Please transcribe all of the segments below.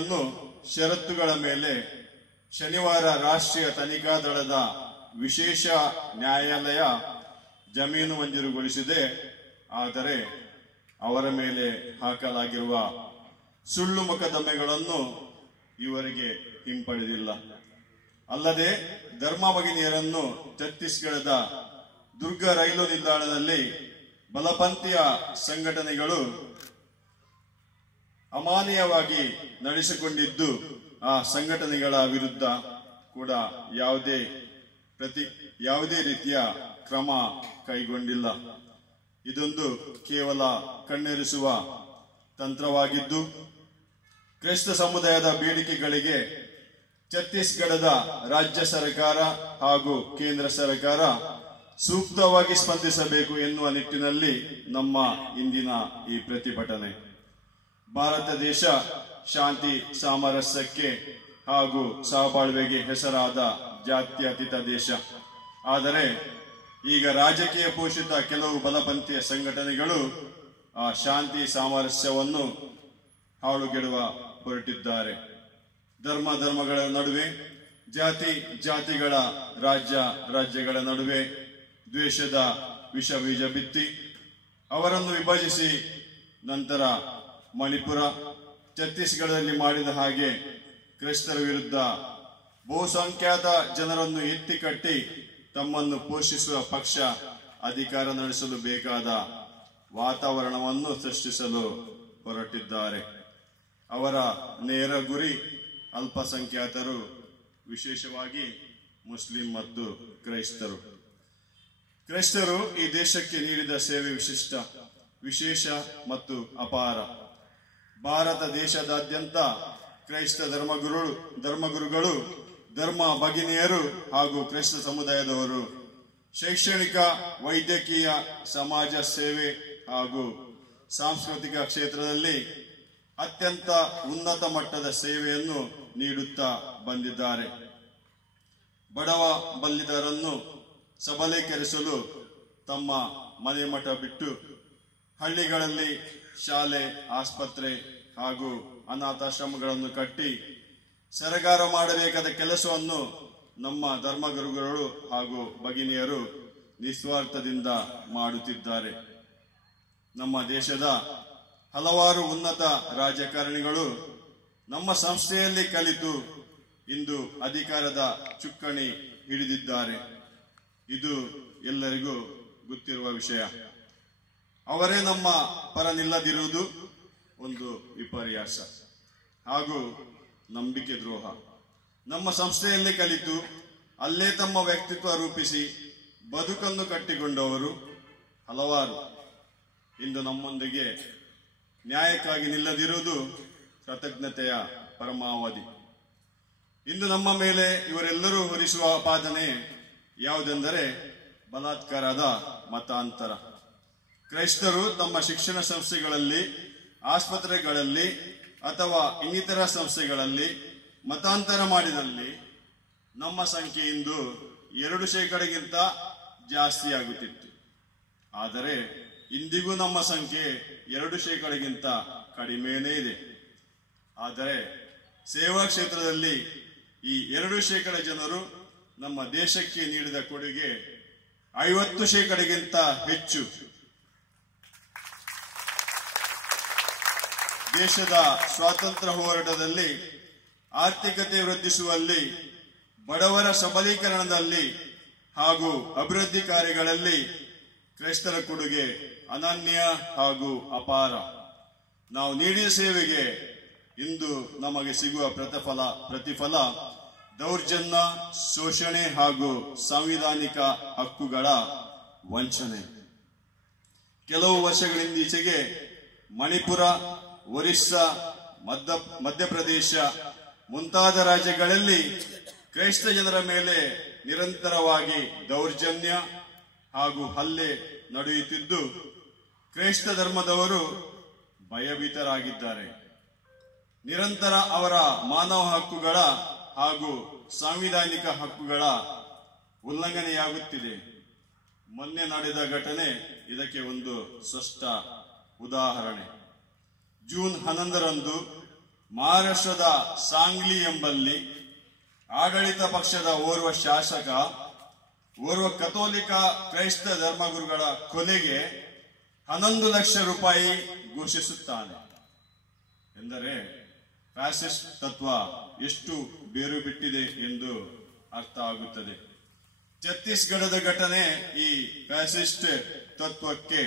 ಆರೋಪಿಗಳನ್ನು ಷರತ್ತುಗಳ ಮೇಲೆ ಶನಿವಾರ ರಾಷ್ಟ್ರೀಯ ತನಿಖಾ ದಳದ ವಿಶೇಷ ನ್ಯಾಯಾಲಯ ಜಾಮೀನು ಮಂಜೂರುಗೊಳಿಸಿದೆ. ಆದರೆ ಅವರ ಮೇಲೆ ಹಾಕಲಾಗಿರುವ ಸುಳ್ಳು ಮೊಕದ್ದಮೆಗಳನ್ನು ಇವರಿಗೆ ಹಿಂಪಡೆದಿಲ್ಲ. ಅಲ್ಲದೆ ಧರ್ಮ ಭಗಿನಿಯರನ್ನು ಛತ್ತೀಸ್ಗಢದ ದುರ್ಗ ರೈಲು ನಿಲ್ದಾಣದಲ್ಲಿ ಬಲಪಂಥೀಯ ಸಂಘಟನೆಗಳು ಅಮಾನ್ಯವಾಗಿ ನಡೆಸಿಕೊಂಡಿದ್ದು ಆ ಸಂಘಟನೆಗಳ ವಿರುದ್ಧ ಕೂಡ ಯಾವುದೇ ರೀತಿಯ ಕ್ರಮ ಕೈಗೊಂಡಿಲ್ಲ. ಇದೊಂದು ಕೇವಲ ಕಣ್ಣೆರೆಸುವ ತಂತ್ರವಾಗಿದ್ದು ಕ್ರೈಸ್ತ ಸಮುದಾಯದ ಬೇಡಿಕೆಗಳಿಗೆ ಛತ್ತೀಸ್ಗಢದ ರಾಜ್ಯ ಸರ್ಕಾರ ಹಾಗೂ ಕೇಂದ್ರ ಸರ್ಕಾರ ಸೂಕ್ತವಾಗಿ ಸ್ಪಂದಿಸಬೇಕು ಎನ್ನುವ ನಿಟ್ಟಿನಲ್ಲಿ ನಮ್ಮ ಇಂದಿನ ಈ ಪ್ರತಿಭಟನೆ. ಭಾರತ ದೇಶ ಶಾಂತಿ ಸಾಮರಸ್ಯಕ್ಕೆ ಹಾಗೂ ಸಹಬಾಳ್ವೆಗೆ ಹೆಸರಾದ ಜಾತ್ಯತೀತ ದೇಶ. ಆದರೆ ಈಗ ರಾಜಕೀಯ ಪೋಷಿತ ಕೆಲವು ಬಲಪಂಥೀಯ ಸಂಘಟನೆಗಳು ಆ ಶಾಂತಿ ಸಾಮರಸ್ಯವನ್ನು ಹಾಳುಗೆಡುವ ಹೊರಟಿದ್ದಾರೆ. ಧರ್ಮಗಳ ನಡುವೆ, ಜಾತಿಗಳ ರಾಜ್ಯಗಳ ನಡುವೆ ದ್ವೇಷದ ವಿಷ ಬೀಜ ಬಿತ್ತಿ ಅವರನ್ನು ವಿಭಜಿಸಿ ನಂತರ ಮಣಿಪುರ, ಛತ್ತೀಸ್ಗಢದಲ್ಲಿ ಮಾಡಿದ ಹಾಗೆ ಕ್ರೈಸ್ತರ ವಿರುದ್ಧ ಬಹುಸಂಖ್ಯಾತ ಜನರನ್ನು ಎತ್ತಿ ಕಟ್ಟಿ ತಮ್ಮನ್ನು ಪೋಷಿಸುವ ಪಕ್ಷ ಅಧಿಕಾರ ನಡೆಸಲು ಬೇಕಾದ ವಾತಾವರಣವನ್ನು ಸೃಷ್ಟಿಸಲು ಹೊರಟಿದ್ದಾರೆ. ಅವರ ನೇರ ಗುರಿ ಅಲ್ಪಸಂಖ್ಯಾತರು, ವಿಶೇಷವಾಗಿ ಮುಸ್ಲಿಂ ಮತ್ತು ಕ್ರೈಸ್ತರು. ಕ್ರೈಸ್ತರು ಈ ದೇಶಕ್ಕೆ ನೀಡಿದ ಸೇವೆ ವಿಶೇಷ ಮತ್ತು ಅಪಾರ. ಭಾರತ ದೇಶದಾದ್ಯಂತ ಕ್ರೈಸ್ತ ಧರ್ಮಗುರುಗಳು, ಧರ್ಮ ಭಗಿನಿಯರು ಹಾಗೂ ಕ್ರೈಸ್ತ ಸಮುದಾಯದವರು ಶೈಕ್ಷಣಿಕ, ವೈದ್ಯಕೀಯ, ಸಮಾಜ ಸೇವೆ ಹಾಗೂ ಸಾಂಸ್ಕೃತಿಕ ಕ್ಷೇತ್ರದಲ್ಲಿ ಅತ್ಯಂತ ಉನ್ನತ ಮಟ್ಟದ ಸೇವೆಯನ್ನು ನೀಡುತ್ತಾ ಬಂದಿದ್ದಾರೆ. ಬಡವ ಬಲ್ಲಿದರನ್ನು ಸಬಲೀಕರಿಸಲು ತಮ್ಮ ಮನೆ ಮಠ ಬಿಟ್ಟು ಹಳ್ಳಿಗಳಲ್ಲಿ ಶಾಲೆ, ಆಸ್ಪತ್ರೆ ಹಾಗೂ ಅನಾಥಾಶ್ರಮಗಳನ್ನು ಕಟ್ಟಿ ಸರಕಾರ ಮಾಡಬೇಕಾದ ಕೆಲಸವನ್ನು ನಮ್ಮ ಧರ್ಮಗುರುಗಳು ಹಾಗೂ ಭಗಿನಿಯರು ನಿಸ್ವಾರ್ಥದಿಂದ ಮಾಡುತ್ತಿದ್ದಾರೆ. ನಮ್ಮ ದೇಶದ ಹಲವಾರು ಉನ್ನತ ರಾಜಕಾರಣಿಗಳು ನಮ್ಮ ಸಂಸ್ಥೆಯಲ್ಲಿ ಕಲಿತು ಇಂದು ಅಧಿಕಾರದ ಚುಕ್ಕಾಣಿ ಹಿಡಿದಿದ್ದಾರೆ. ಇದು ಎಲ್ಲರಿಗೂ ಗೊತ್ತಿರುವ ವಿಷಯ. ಅವರೇ ನಮ್ಮ ಪರ ನಿಲ್ಲದಿರುವುದು ಒಂದು ವಿಪರ್ಯಾಸ ಹಾಗೂ ನಂಬಿಕೆ ದ್ರೋಹ. ನಮ್ಮ ಸಂಸ್ಥೆಯಲ್ಲಿ ಕಲಿತು ಅಲ್ಲೇ ತಮ್ಮ ವ್ಯಕ್ತಿತ್ವ ರೂಪಿಸಿ ಬದುಕನ್ನು ಕಟ್ಟಿಕೊಂಡವರು ಹಲವಾರು ಇಂದು ನಮ್ಮೊಂದಿಗೆ ನ್ಯಾಯಕ್ಕಾಗಿ ನಿಲ್ಲದಿರುವುದು ಕೃತಜ್ಞತೆಯ ಪರಮಾವಧಿ. ಇಂದು ನಮ್ಮ ಮೇಲೆ ಇವರೆಲ್ಲರೂ ಹೊರಿಸುವ ಆಪಾದನೆ ಯಾವುದೆಂದರೆ ಬಲಾತ್ಕಾರದ ಮತಾಂತರ. ಕ್ರೈಸ್ತರು ತಮ್ಮ ಶಿಕ್ಷಣ ಸಂಸ್ಥೆಗಳಲ್ಲಿ, ಆಸ್ಪತ್ರೆಗಳಲ್ಲಿ ಅಥವಾ ಇನ್ನಿತರ ಸಂಸ್ಥೆಗಳಲ್ಲಿ ಮತಾಂತರ ಮಾಡಿದಲ್ಲಿ ನಮ್ಮ ಸಂಖ್ಯೆ ಇಂದು 2% ಜಾಸ್ತಿ ಆಗುತ್ತಿತ್ತು. ಆದರೆ ಇಂದಿಗೂ ನಮ್ಮ ಸಂಖ್ಯೆ 2% ಕಡಿಮೆನೇ ಇದೆ. ಆದರೆ ಸೇವಾ ಕ್ಷೇತ್ರದಲ್ಲಿ ಈ 2% ಜನರು ನಮ್ಮ ದೇಶಕ್ಕೆ ನೀಡಿದ ಕೊಡುಗೆ 50% ಹೆಚ್ಚು. ದೇಶದ ಸ್ವಾತಂತ್ರ್ಯ ಹೋರಾಟದಲ್ಲಿ, ಆರ್ಥಿಕತೆ ವೃದ್ಧಿಸುವಲ್ಲಿ, ಬಡವರ ಸಬಲೀಕರಣದಲ್ಲಿ ಹಾಗೂ ಅಭಿವೃದ್ಧಿ ಕಾರ್ಯಗಳಲ್ಲಿ ಕ್ರೈಸ್ತರ ಕೊಡುಗೆ ಅನನ್ಯ ಹಾಗೂ ಅಪಾರ. ನಾವು ನೀಡಿದ ಸೇವೆಗೆ ಇಂದು ನಮಗೆ ಸಿಗುವ ಪ್ರತಿಫಲ ದೌರ್ಜನ್ಯ, ಶೋಷಣೆ ಹಾಗೂ ಸಾಂವಿಧಾನಿಕ ಹಕ್ಕುಗಳ ವಂಚನೆ. ಕೆಲವು ವರ್ಷಗಳಿಂದೀಚೆಗೆ ಮಣಿಪುರ, ಒರಿಸ್ಸಾ, ಮಧ್ಯಪ್ರದೇಶ ಮುಂತಾದ ರಾಜ್ಯಗಳಲ್ಲಿ ಕ್ರೈಸ್ತ ಜನರ ಮೇಲೆ ನಿರಂತರವಾಗಿ ದೌರ್ಜನ್ಯ ಹಾಗೂ ಹಲ್ಲೆ ನಡೆಯುತ್ತಿದ್ದು ಕ್ರೈಸ್ತ ಧರ್ಮದವರು ಭಯಭೀತರಾಗಿದ್ದಾರೆ. ನಿರಂತರ ಅವರ ಮಾನವ ಹಕ್ಕುಗಳ ಹಾಗೂ ಸಾಂವಿಧಾನಿಕ ಹಕ್ಕುಗಳ ಉಲ್ಲಂಘನೆಯಾಗುತ್ತಿದೆ. ಮೊನ್ನೆ ನಡೆದ ಘಟನೆ ಇದಕ್ಕೆ ಒಂದು ಸ್ಪಷ್ಟ ಉದಾಹರಣೆ. ಜೂನ್ 11ರಂದು ಮಹಾರಾಷ್ಟ್ರದ ಸಾಂಗ್ಲಿ ಎಂಬಲ್ಲಿ ಆಡಳಿತ ಪಕ್ಷದ ಓರ್ವ ಶಾಸಕ ಓರ್ವ ಕಥೋಲಿಕ ಕ್ರೈಸ್ತ ಧರ್ಮಗುರುಗಳ ಕೊಲೆಗೆ 11 ಲಕ್ಷ ರೂಪಾಯಿ ಘೋಷಿಸುತ್ತಾನೆ ಎಂದರೆ ಫ್ಯಾಸಿಸ್ಟ್ ತತ್ವ ಎಷ್ಟು ಬೇರು ಬಿಟ್ಟಿದೆ ಎಂದು ಅರ್ಥ ಆಗುತ್ತದೆ. ಛತ್ತೀಸ್ಗಢದ ಘಟನೆ ಈ ಫ್ಯಾಸಿಸ್ಟ್ ತತ್ವಕ್ಕೆ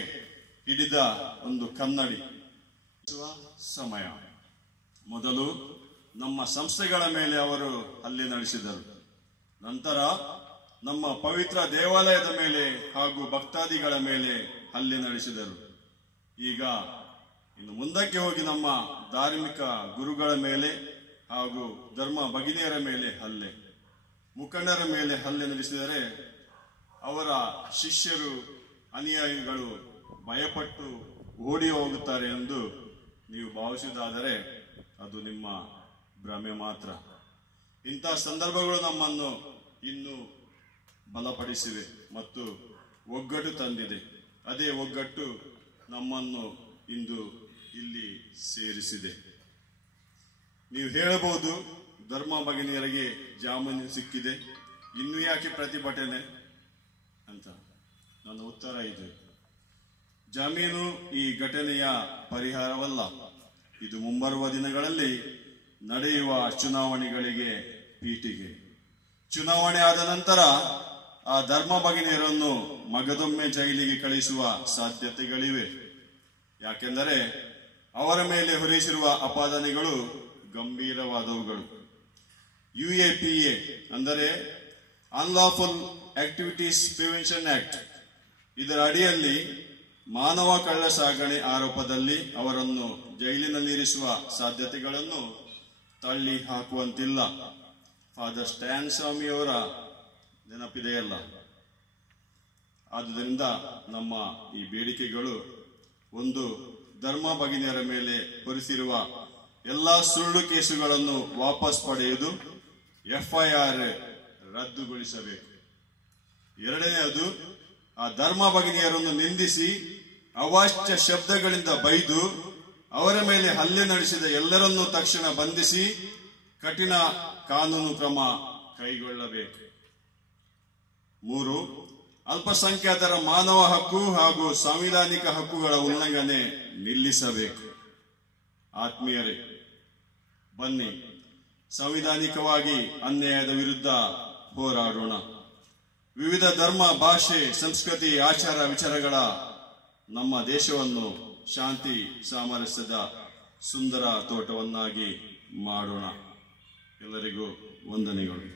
ಹಿಡಿದ ಒಂದು ಕನ್ನಡಿ. ಸಮಯ ಮೊದಲು ನಮ್ಮ ಸಂಸ್ಥೆಗಳ ಮೇಲೆ ಅವರು ಹಲ್ಲೆ ನಡೆಸಿದರು. ನಂತರ ನಮ್ಮ ಪವಿತ್ರ ದೇವಾಲಯದ ಮೇಲೆ ಹಾಗೂ ಭಕ್ತಾದಿಗಳ ಮೇಲೆ ಹಲ್ಲೆ ನಡೆಸಿದರು. ಈಗ ಇನ್ನು ಮುಂದಕ್ಕೆ ಹೋಗಿ ನಮ್ಮ ಧಾರ್ಮಿಕ ಗುರುಗಳ ಮೇಲೆ ಹಾಗೂ ಧರ್ಮ ಭಗಿನಿಯರ ಮೇಲೆ ಹಲ್ಲೆ, ಮುಖಂಡರ ಮೇಲೆ ಹಲ್ಲೆ ನಡೆಸಿದರೆ ಅವರ ಶಿಷ್ಯರು ಅನುಯಾಯಿಗಳು ಭಯಪಟ್ಟು ಓಡಿ ಹೋಗುತ್ತಾರೆ ಎಂದು ನೀವು ಭಾವಿಸುವುದಾದರೆ ಅದು ನಿಮ್ಮ ಭ್ರಮೆ ಮಾತ್ರ. ಇಂತಹ ಸಂದರ್ಭಗಳು ನಮ್ಮನ್ನು ಇನ್ನೂ ಬಲಪಡಿಸಿವೆ ಮತ್ತು ಒಗ್ಗಟ್ಟು ತಂದಿದೆ. ಅದೇ ಒಗ್ಗಟ್ಟು ನಮ್ಮನ್ನು ಇಂದು ಇಲ್ಲಿ ಸೇರಿಸಿದೆ. ನೀವು ಹೇಳಬಹುದು, ಧರ್ಮ ಭಗಿನಿಯರಿಗೆ ಜಾಮೀನು ಸಿಕ್ಕಿದೆ, ಇನ್ನು ಯಾಕೆ ಪ್ರತಿಭಟನೆ ಅಂತ. ನನ್ನ ಉತ್ತರ ಇದೆ, ಜಾಮೀನು ಈ ಘಟನೆಯ ಪರಿಹಾರವಲ್ಲ. ಇದು ಮುಂಬರುವ ದಿನಗಳಲ್ಲಿ ನಡೆಯುವ ಚುನಾವಣೆಗಳಿಗೆ ಪೀಠಿಗೆ. ಚುನಾವಣೆ ಆದ ನಂತರ ಆ ಧರ್ಮ ಭಗಿನಿಯರನ್ನು ಮಗದೊಮ್ಮೆ ಜೈಲಿಗೆ ಕಳಿಸುವ ಸಾಧ್ಯತೆಗಳಿವೆ. ಯಾಕೆಂದರೆ ಅವರ ಮೇಲೆ ಹೊರಿಸಿರುವ ಅಪಾದನೆಗಳು ಗಂಭೀರವಾದವುಗಳು. UAPA ಅಂದರೆ ಅನ್ಲಾಫುಲ್ ಆಕ್ಟಿವಿಟೀಸ್ ಪ್ರಿವೆನ್ಷನ್ ಆಕ್ಟ್, ಇದರ ಅಡಿಯಲ್ಲಿ ಮಾನವ ಕಳ್ಳ ಸಾಗಣೆ ಆರೋಪದಲ್ಲಿ ಅವರನ್ನು ಜೈಲಿನಲ್ಲಿರಿಸುವ ಸಾಧ್ಯತೆಗಳನ್ನು ತಳ್ಳಿ ಹಾಕುವಂತಿಲ್ಲ. ಫಾದರ್ ಸ್ಟ್ಯಾನ್ ಸ್ವಾಮಿಯವರ ನೆನಪಿದೆಯಲ್ಲ. ಆದುದರಿಂದ ನಮ್ಮ ಈ ಬೇಡಿಕೆಗಳು, ಒಂದು, ಧರ್ಮ ಭಗಿನಿಯರ ಮೇಲೆ ಹೊರಿಸಿರುವ ಎಲ್ಲಾ ಸುಳ್ಳು ಕೇಸುಗಳನ್ನು ವಾಪಸ್ ಪಡೆಯುವುದು, FIR ರದ್ದುಗೊಳಿಸಬೇಕು. ಎರಡನೆಯದು, ಆ ಧರ್ಮ ಭಗಿನಿಯರನ್ನು ನಿಂದಿಸಿ ಅವಾಚ್ಯ ಶಬ್ದಗಳಿಂದ ಬೈದು ಅವರ ಮೇಲೆ ಹಲ್ಲೆ ನಡೆಸಿದ ಎಲ್ಲರನ್ನೂ ತಕ್ಷಣ ಬಂಧಿಸಿ ಕಠಿಣ ಕಾನೂನು ಕ್ರಮ ಕೈಗೊಳ್ಳಬೇಕು. 3, ಅಲ್ಪಸಂಖ್ಯಾತರ ಮಾನವ ಹಕ್ಕು ಹಾಗೂ ಸಾಂವಿಧಾನಿಕ ಹಕ್ಕುಗಳ ಉಲ್ಲಂಘನೆ ನಿಲ್ಲಿಸಬೇಕು. ಆತ್ಮೀಯರೇ, ಬನ್ನಿ ಸಂವಿಧಾನಿಕವಾಗಿ ಅನ್ಯಾಯದ ವಿರುದ್ಧ ಹೋರಾಡೋಣ. ವಿವಿಧ ಧರ್ಮ, ಭಾಷೆ, ಸಂಸ್ಕೃತಿ, ಆಚಾರ ವಿಚಾರಗಳ ನಮ್ಮ ದೇಶವನ್ನು ಶಾಂತಿ ಸಾಮರಸ್ಯದ ಸುಂದರ ತೋಟವನ್ನಾಗಿ ಮಾಡೋಣ. ಎಲ್ಲರಿಗೂ ವಂದನೆಗಳು.